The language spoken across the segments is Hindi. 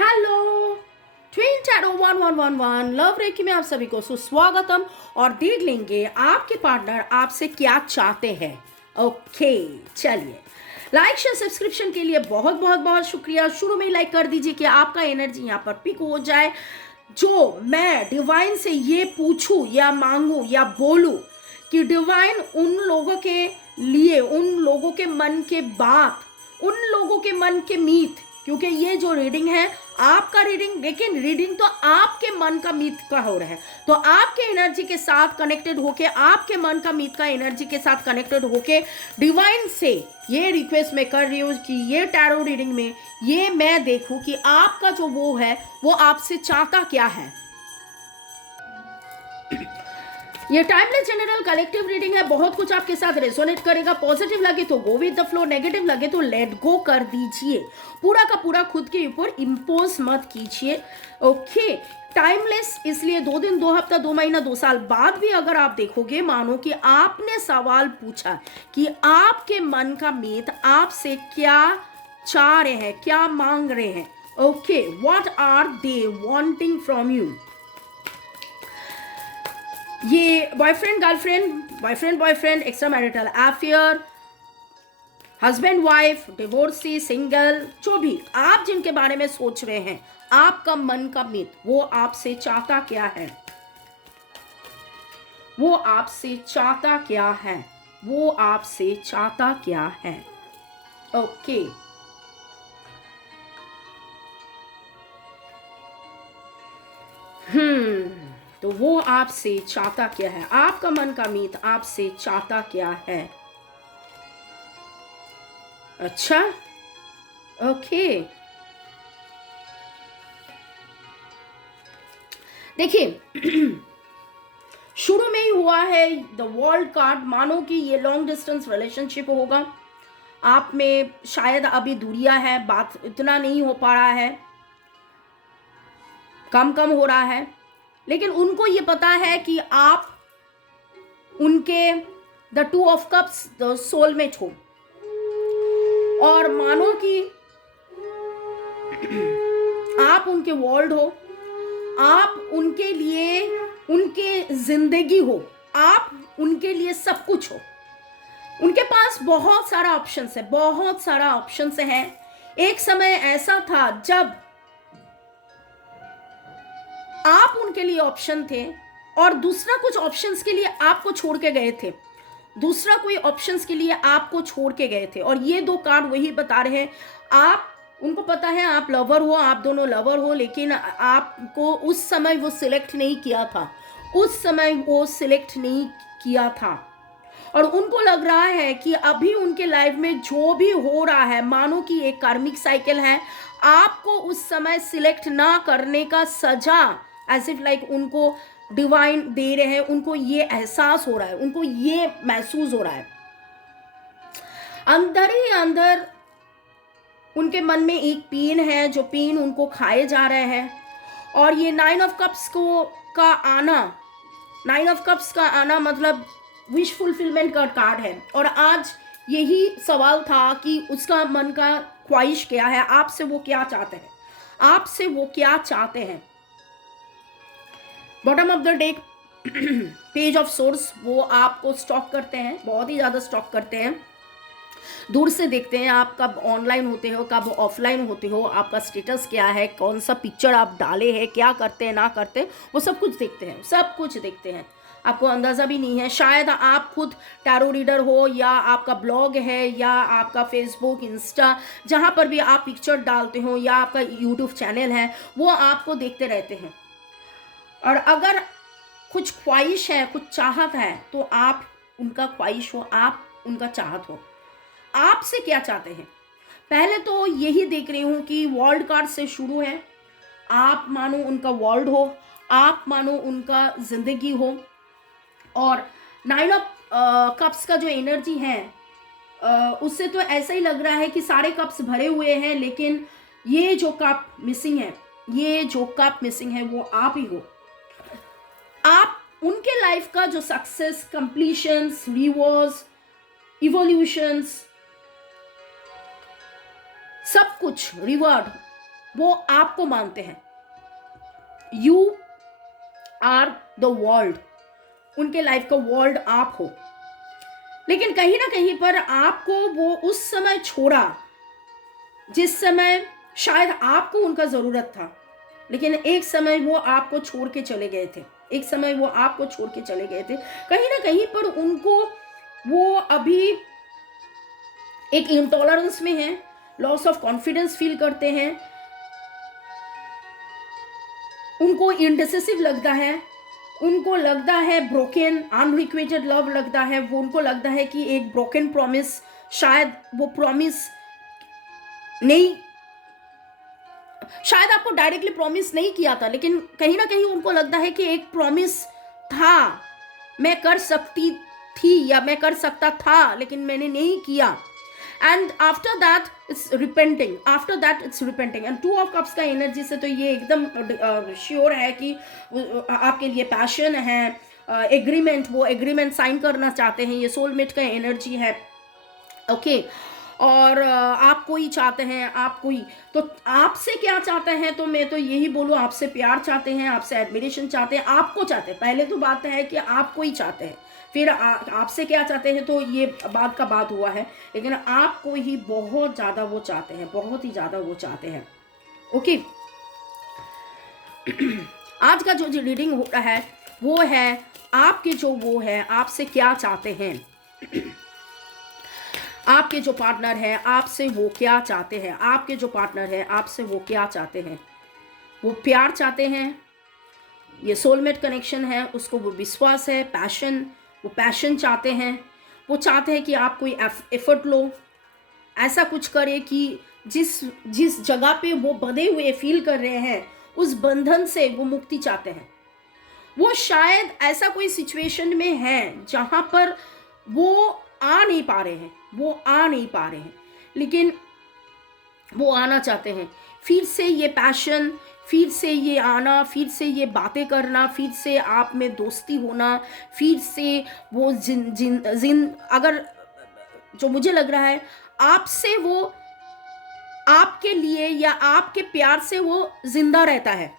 Hello twin tarot 1111 love Reiki में आप सभी को सुस्वागतम। और देख लेंगे आपके पार्टनर आपसे क्या चाहते हैं। ओके चलिए, लाइक शेयर सब्सक्रिप्शन के लिए बहुत बहुत बहुत शुक्रिया। शुरू में ही लाइक कर दीजिए कि आपका एनर्जी यहाँ पर पिक हो जाए। जो मैं डिवाइन से ये पूछूं या मांगू या बोलूं कि डिवाइन उन लोगों के लिए, उन लोगों के मन के बात, उन लोगों के मन के मीत, क्योंकि ये जो रीडिंग है आपका रीडिंग, लेकिन रीडिंग तो आपके मन का मीत का हो रहा है। तो आपके एनर्जी के साथ कनेक्टेड होके, आपके मन का मीत का एनर्जी के साथ कनेक्टेड होके डिवाइन से ये रिक्वेस्ट मैं कर रही हूँ कि ये टैरो रीडिंग में ये मैं देखूं कि आपका जो वो है वो आपसे चाहता क्या है। ये टाइमलेस जनरल कलेक्टिव रीडिंग है, बहुत कुछ आपके साथ रेजोनेट करेगा। पॉजिटिव लगे तो go with the flow, negative लगे तो लेट गो कर दीजिए। पूरा का पूरा खुद के ऊपर इम्पोज मत कीजिए। ओके, टाइमलेस इसलिए 2 दिन, 2 हफ्ता, 2 महीना, 2 साल बाद भी अगर आप देखोगे, मानो कि आपने सवाल पूछा कि आपके मन का मीत आपसे क्या चाह रहे हैं, क्या मांग रहे हैं। Okay, what are they wanting from you. ये boyfriend girlfriend, boyfriend, extra marital affair, husband wife, divorcee, single, जो भी आप जिनके बारे में सोच रहे हैं, आपका मन का मित वो आपसे चाहता क्या है, वो आपसे चाहता क्या है, वो आपसे चाहता क्या है। ओके, तो वो आपसे चाहता क्या है, आपका मन का मीत आपसे चाहता क्या है। अच्छा, ओके, देखिए शुरू में ही हुआ है द वर्ल्ड कार्ड। मानो कि ये लॉन्ग डिस्टेंस रिलेशनशिप होगा, आप में शायद अभी दूरियां है, बात इतना नहीं हो पा रहा है, कम कम हो रहा है, लेकिन उनको ये पता है कि आप उनके the 2 of cups, the soulmate हो। और मानो कि आप उनके वर्ल्ड हो, आप उनके लिए, उनके जिंदगी हो, आप उनके लिए सब कुछ हो। उनके पास बहुत सारा ऑप्शंस है, बहुत सारा ऑप्शंस है। एक समय ऐसा था जब आप उनके लिए ऑप्शन थे और दूसरा कुछ ऑप्शंस के लिए आपको छोड़ के गए थे, दूसरा कोई ऑप्शंस के लिए आपको छोड़ के गए थे। और ये 2 कार्ड वही बता रहे हैं, आप उनको पता है आप लवर हो, आप दोनों लवर हो, लेकिन आपको उस समय वो सिलेक्ट नहीं किया था, उस समय वो सिलेक्ट नहीं किया था। और उनको लग रहा है कि अभी उनके लाइफ में जो भी हो रहा है, मानो कि एक कार्मिक साइकिल है, आपको उस समय सिलेक्ट ना करने का सजा एज इफ लाइक उनको डिवाइन दे रहे हैं। उनको ये एहसास हो रहा है, उनको ये महसूस हो रहा है अंदर ही अंदर। उनके मन में एक पेन है, जो पेन उनको खाए जा रहे हैं। और ये 9 ऑफ कप्स को का आना, 9 ऑफ कप्स का आना मतलब विश फुलफिलमेंट का कार्ड है। और आज यही सवाल था कि उसका मन का ख्वाहिश क्या है, आपसे वो क्या चाहते हैं, आपसे वो क्या चाहते हैं। Bottom of the deck page of source, वो आपको स्टॉक करते हैं, बहुत ही ज़्यादा स्टॉक करते हैं। दूर से देखते हैं आप कब ऑनलाइन होते हो, कब ऑफलाइन होते हो, आपका स्टेटस क्या है, कौन सा पिक्चर आप डाले हैं, क्या करते हैं ना करते, वो सब कुछ देखते हैं, सब कुछ देखते हैं। आपको अंदाज़ा भी नहीं है, शायद आप खुद टैरो रीडर हो, या आपका ब्लॉग है, या आपका फेसबुक, इंस्टा, जहाँ पर भी आप पिक्चर डालते हो, या आपका यूट्यूब चैनल है, वो आपको देखते रहते हैं। और अगर कुछ ख्वाहिश है, कुछ चाहत है, तो आप उनका ख्वाहिश हो, आप उनका चाहत हो। आपसे क्या चाहते हैं, पहले तो यही देख रही हूँ कि वर्ल्ड कार्ड से शुरू है। आप मानो उनका वर्ल्ड हो, आप मानो उनका जिंदगी हो। और 9 ऑफ कप्स का जो एनर्जी है, उससे तो ऐसा ही लग रहा है कि सारे कप्स भरे हुए हैं, लेकिन ये जो कप मिसिंग है, ये जो कप मिसिंग है वो आप ही हो। आप उनके लाइफ का जो सक्सेस, कंप्लीशंस, रिवॉर्ड्स, इवोल्यूशंस, सब कुछ रिवॉर्ड वो आपको मानते हैं, यू आर द वर्ल्ड, उनके लाइफ का वर्ल्ड आप हो। लेकिन कहीं ना कहीं पर आपको वो उस समय छोड़ा जिस समय शायद आपको उनका जरूरत था, लेकिन एक समय वो आपको छोड़ के चले गए थे, एक समय वो आपको छोड़ के चले गए थे। कहीं ना कहीं पर उनको वो अभी एक इंटॉलरेंस में है, लॉस ऑफ कॉन्फिडेंस फील करते हैं, उनको इनडिसिसिव लगता है, उनको लगता है ब्रोकन अनरिक्वेटेड लव लगता है, वो उनको लगता है कि एक ब्रोकन प्रॉमिस, शायद वो प्रॉमिस नहीं, शायद आपको डायरेक्टली प्रॉमिस नहीं किया था, लेकिन कहीं ना कहीं उनको लगता है कि एक प्रॉमिस था, मैं कर सकती थी या मैं कर सकता था, लेकिन मैंने नहीं किया। And after that it's repenting, after that it's repenting. And 2 of cups का एनर्जी से तो ये एकदम श्योर है कि आपके लिए पैशन है, एग्रीमेंट, वो एग्रीमेंट साइन करना चाहते हैं, ये सोलमेट का एनर्जी है। ओके और आप कोई चाहते हैं, आप कोई, तो आपसे क्या चाहते हैं, तो मैं तो यही बोलूँ, आपसे प्यार चाहते हैं, आपसे एडमिरेशन चाहते हैं, आपको चाहते हैं। पहले तो बात है कि आपको ही चाहते हैं, फिर आपसे क्या चाहते हैं, तो ये बात का बात हुआ है, लेकिन आपको ही बहुत ज़्यादा वो चाहते हैं, बहुत ही ज़्यादा वो चाहते हैं। ओके आज का जो रीडिंग हो रहा है वो है आपके जो वो है, आपसे क्या चाहते हैं, आपके जो पार्टनर है आपसे वो क्या चाहते हैं, आपके जो पार्टनर है आपसे वो क्या चाहते हैं। वो प्यार चाहते हैं, ये सोलमेट कनेक्शन है, उसको वो विश्वास है, पैशन, वो पैशन चाहते हैं, वो चाहते हैं कि आप कोई एफर्ट लो, ऐसा कुछ करे कि जिस जिस जगह पे वो बंधे हुए फील कर रहे हैं उस बंधन से वो मुक्ति चाहते हैं। वो शायद ऐसा कोई सिचुएशन में है जहां पर वो आ नहीं पा रहे हैं, वो आ नहीं पा रहे हैं, लेकिन वो आना चाहते हैं। फिर से ये पैशन, फिर से ये आना, फिर से ये बातें करना, फिर से आप में दोस्ती होना, फिर से वो जिन जिन जिन अगर जो मुझे लग रहा है आपसे वो आपके लिए या आपके प्यार से वो जिंदा रहता है।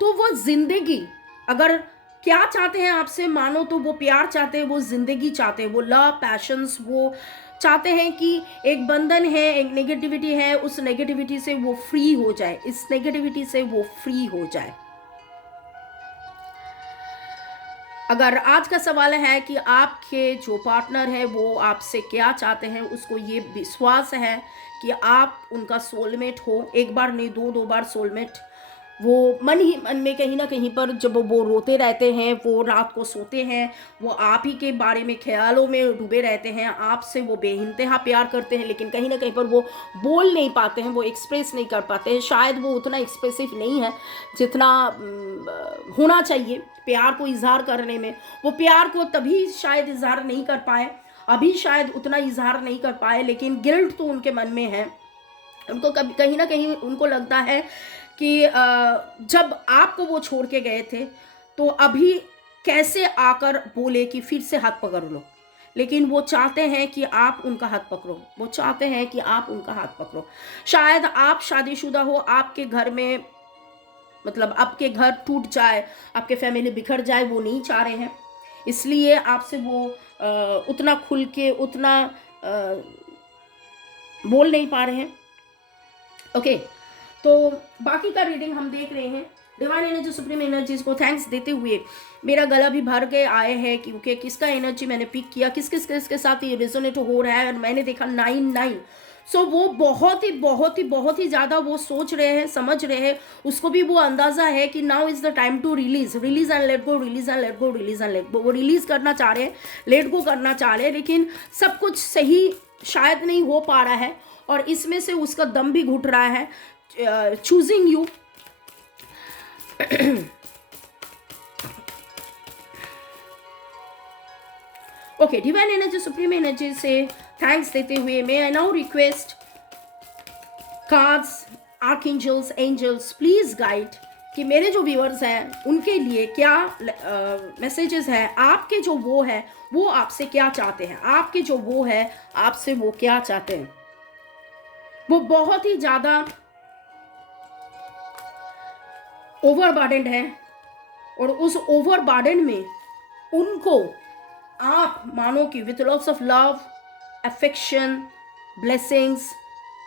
तो वो जिंदगी अगर क्या चाहते हैं आपसे, मानो तो वो प्यार चाहते हैं, वो जिंदगी चाहते हैं, वो लव पैशंस, वो चाहते हैं कि एक बंधन है, एक नेगेटिविटी है, उस नेगेटिविटी से वो फ्री हो जाए, इस नेगेटिविटी से वो फ्री हो जाए। अगर आज का सवाल है कि आपके जो पार्टनर है वो आपसे क्या चाहते हैं, उसको ये विश्वास है कि आप उनका सोलमेट हो, एक बार नहीं, 2 बार सोलमेट। वो मन ही मन में कहीं ना कहीं पर जब वो रोते रहते हैं, वो रात को सोते हैं, वो आप ही के बारे में ख्यालों में डूबे रहते हैं, आपसे वो बेइंतहा प्यार करते हैं, लेकिन कहीं ना कहीं पर वो बोल नहीं पाते हैं, वो एक्सप्रेस नहीं कर पाते हैं। शायद वो उतना एक्सप्रेसिव नहीं है जितना होना चाहिए प्यार को इजहार करने में। वो प्यार को तभी शायद इजहार नहीं कर पाए, अभी शायद उतना इजहार नहीं कर पाए, लेकिन गिल्ट तो उनके मन में है। उनको कभी कहीं ना कहीं उनको लगता है कि जब आपको वो छोड़ के गए थे तो अभी कैसे आकर बोले कि फिर से हाथ पकड़ लो, लेकिन वो चाहते हैं कि आप उनका हाथ पकड़ो, वो चाहते हैं कि आप उनका हाथ पकड़ो। शायद आप शादीशुदा हो, आपके घर में मतलब आपके घर टूट जाए, आपके फैमिली बिखर जाए, वो नहीं चाह रहे हैं, इसलिए आपसे वो उतना खुल के उतना बोल नहीं पा रहे हैं। ओके तो बाकी का रीडिंग हम देख रहे हैं। डिवाइन एनर्जी, सुप्रीम एनर्जीज को थैंक्स देते हुए मेरा गला भी भर के आए हैं, क्योंकि किसका एनर्जी मैंने पिक किया, किस किस के साथ ये रेजोनेट हो रहा है, और मैंने देखा 9 सो वो बहुत ही ज़्यादा वो सोच रहे हैं, समझ रहे हैं, उसको भी वो अंदाज़ा है कि now is the time to release and let go, release and let go, release and let go. वो रिलीज़ करना चाह रहे हैं, लेट गो करना चाह रहे हैं, लेकिन सब कुछ सही शायद नहीं हो पा रहा है, और इसमें से उसका दम भी घुट रहा है। choosing you okay divine energy, supreme energy से थैंक्स देते हुए मैं I now request cards, archangels, angels, please guide कि मेरे जो व्यूअर्स हैं उनके लिए क्या मैसेजेस है, आपके जो वो है वो आपसे क्या चाहते हैं, आपके जो वो है आपसे वो क्या चाहते हैं। वो बहुत ही ज़्यादा ओवरबर्डन्ड है, और उस ओवरबर्डन में उनको आप मानो कि with lots of love, affection, blessings,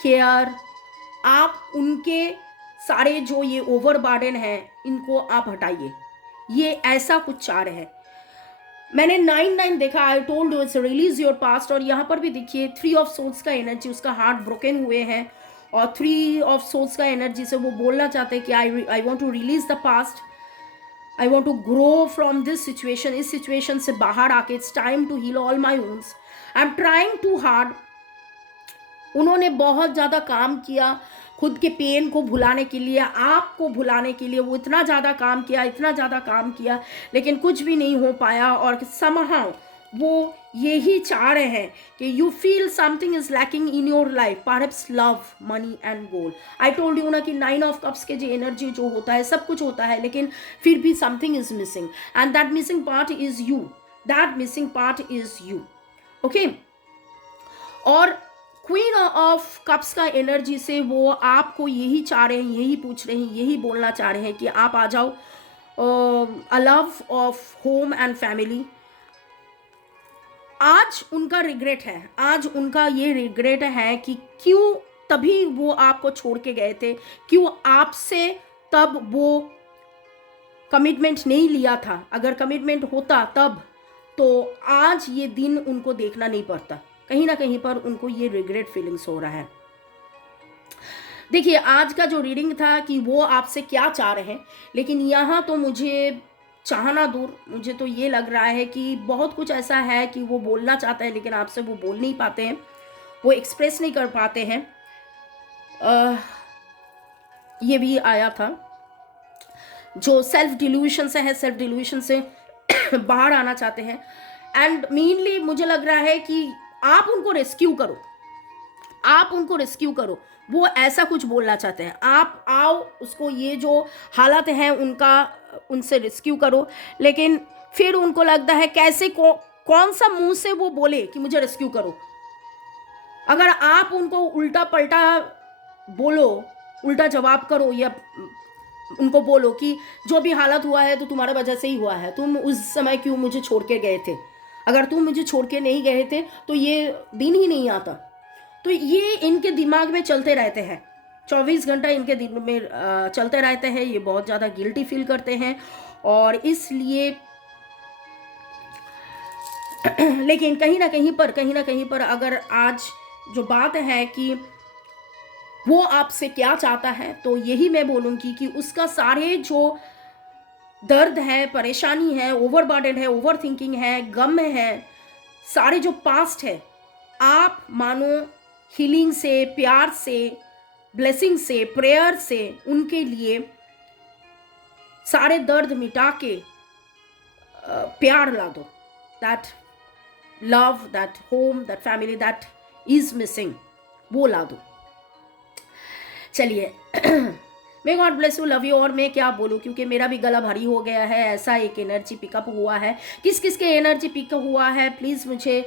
care, आप उनके सारे जो ये ओवरबर्डन है इनको आप हटाइए। ये ऐसा कुछ चार है। मैंने 9 देखा, I told you it's release your past, और यहाँ पर भी देखिए 3 ऑफ सोल्स का एनर्जी, उसका हार्ट ब्रोकन हुए हैं, और 3 ऑफ सोल्स का एनर्जी से वो बोलना चाहते हैं कि I want to release the past, I want to grow from this situation, इस सिचुएशन से बाहर आके it's time to heal all my wounds, I am trying to hard. उन्होंने बहुत ज़्यादा काम किया खुद के पेन को भुलाने के लिए, आपको भुलाने के लिए, वो इतना ज़्यादा काम किया, इतना ज़्यादा काम किया, लेकिन कुछ भी नहीं हो पाया। और somehow वो यही चाह रहे हैं कि you feel something is lacking in your life, perhaps love, money and gold. I told you ना कि 9 ऑफ कप्स के जो एनर्जी जो होता है, सब कुछ होता है, लेकिन फिर भी something is missing, and that missing part is you, that missing part is you. Okay, और क्वीन ऑफ कप्स का एनर्जी से वो आपको यही चाह रहे हैं, यही पूछ रहे हैं, यही बोलना चाह रहे हैं कि आप आ जाओ, a love of home and family. आज उनका रिग्रेट है, आज उनका ये रिग्रेट है कि क्यों तभी वो आपको छोड़ के गए थे, क्यों आपसे तब वो कमिटमेंट नहीं लिया था। अगर कमिटमेंट होता तब तो आज ये दिन उनको देखना नहीं पड़ता। कहीं ना कहीं पर उनको ये रिग्रेट फीलिंग्स हो रहा है। देखिए, आज का जो रीडिंग था कि वो आपसे क्या चाह रहे हैं, लेकिन यहाँ तो मुझे चाहना दूर, मुझे तो ये लग रहा है कि बहुत कुछ ऐसा है कि वो बोलना चाहता है लेकिन आपसे वो बोल नहीं पाते हैं, वो एक्सप्रेस नहीं कर पाते हैं। ये भी आया था, जो सेल्फ डिल्यूशन से है, सेल्फ डिल्यूशन से बाहर आना चाहते हैं। एंड मेनली मुझे लग रहा है कि आप उनको रेस्क्यू करो, आप उनको रेस्क्यू करो, वो ऐसा कुछ बोलना चाहते हैं। आप आओ, उसको ये जो हालत है उनका, उनसे रेस्क्यू करो। लेकिन फिर उनको लगता है कैसे कौन सा मुंह से वो बोले कि मुझे रेस्क्यू करो। अगर आप उनको उल्टा पलटा बोलो, उल्टा जवाब करो, या उनको बोलो कि जो भी हालत हुआ है तो तुम्हारे वजह से ही हुआ है, तुम उस समय क्यों मुझे छोड़ के गए थे, अगर तुम मुझे छोड़ के नहीं गए थे तो ये दिन ही नहीं आता। तो ये इनके दिमाग में चलते रहते हैं, 24 घंटा इनके दिन में चलते रहते हैं। ये बहुत ज़्यादा गिल्टी फील करते हैं, और इसलिए लेकिन कहीं ना कहीं पर अगर आज जो बात है कि वो आपसे क्या चाहता है, तो यही मैं बोलूँगी कि उसका सारे जो दर्द है, परेशानी है, ओवरबर्डन है, ओवर थिंकिंग है, गम है, सारे जो पास्ट है, आप मानो हीलिंग से, प्यार से, ब्लेसिंग से, प्रेयर से उनके लिए सारे दर्द मिटा के प्यार ला दो। That love, that home, that family that is missing, वो ला दो। चलिए, may God bless you, love you. और मैं क्या बोलूँ, क्योंकि मेरा भी गला भारी हो गया है। ऐसा एक एनर्जी पिकअप हुआ है, किस किस के एनर्जी पिकअप हुआ है प्लीज़ मुझे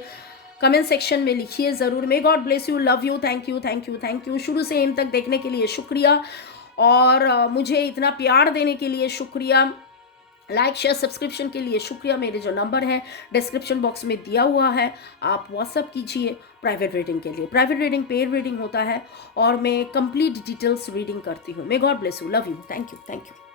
कमेंट सेक्शन में लिखिए ज़रूर। May God bless you, love you, thank you thank you thank you. शुरू से एंड तक देखने के लिए शुक्रिया, और मुझे इतना प्यार देने के लिए शुक्रिया। लाइक शेयर सब्सक्रिप्शन के लिए शुक्रिया। मेरे जो नंबर है डिस्क्रिप्शन बॉक्स में दिया हुआ है, आप व्हाट्सअप कीजिए प्राइवेट रीडिंग के लिए। प्राइवेट रीडिंग पेड रीडिंग होता है, और मैं कंप्लीट डिटेल्स रीडिंग करती हूँ। May God bless you, love you, thank you thank you.